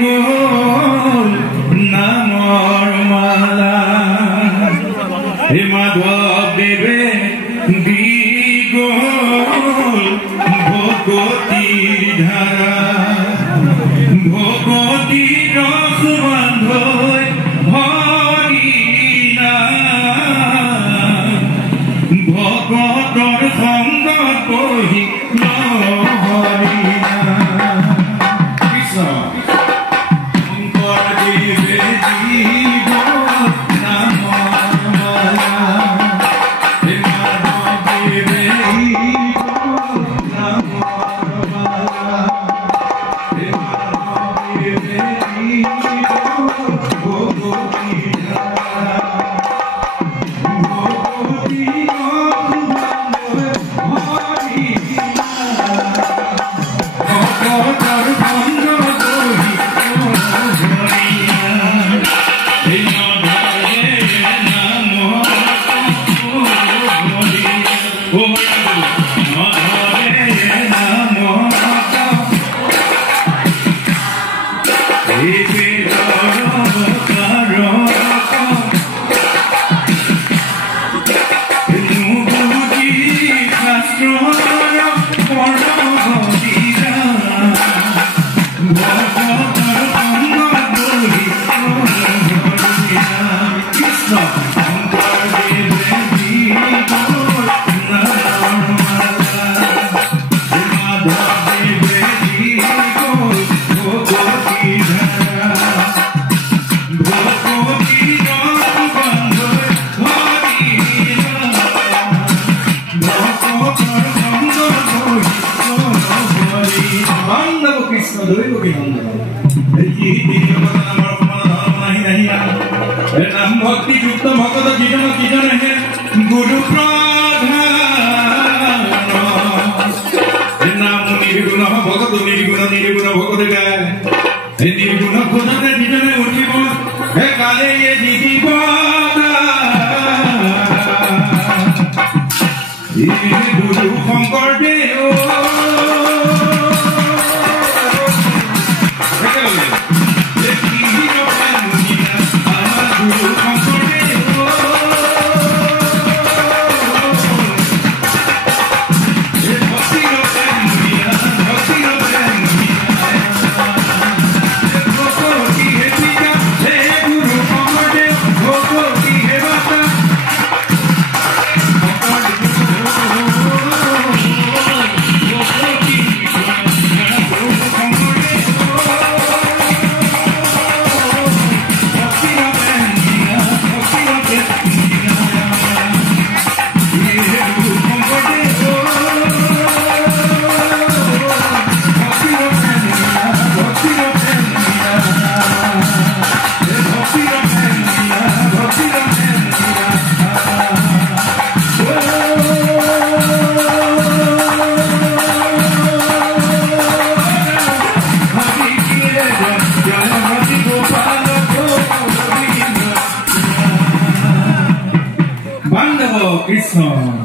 গ'ল নামৰ মালা হে মাধৱদেৱে দি গ'ল ভকতিৰ ধাৰা ভকতিৰ ৰস বান্ধৈ হৰি নাম ভকতৰ সংগত বহি হৰি নাম কৃষ্ণ শংকৰদেৱে দি গ'ল নামৰ মালা হে মাধৱদেৱে দি গ'ল নামৰ মালা হে মাধৱদেৱে দি গ'ল ভকতিৰ ধাৰা नाम भक्ति युक्त भक्त जीवन किजन है गुरु प्रधान नाम निर्गुण भगत निर्गुण निर्गुण भगत गाय निर्गुण खोजते जीवन उठिब हे काले ये जीव गुरु शंकरदेव Krishna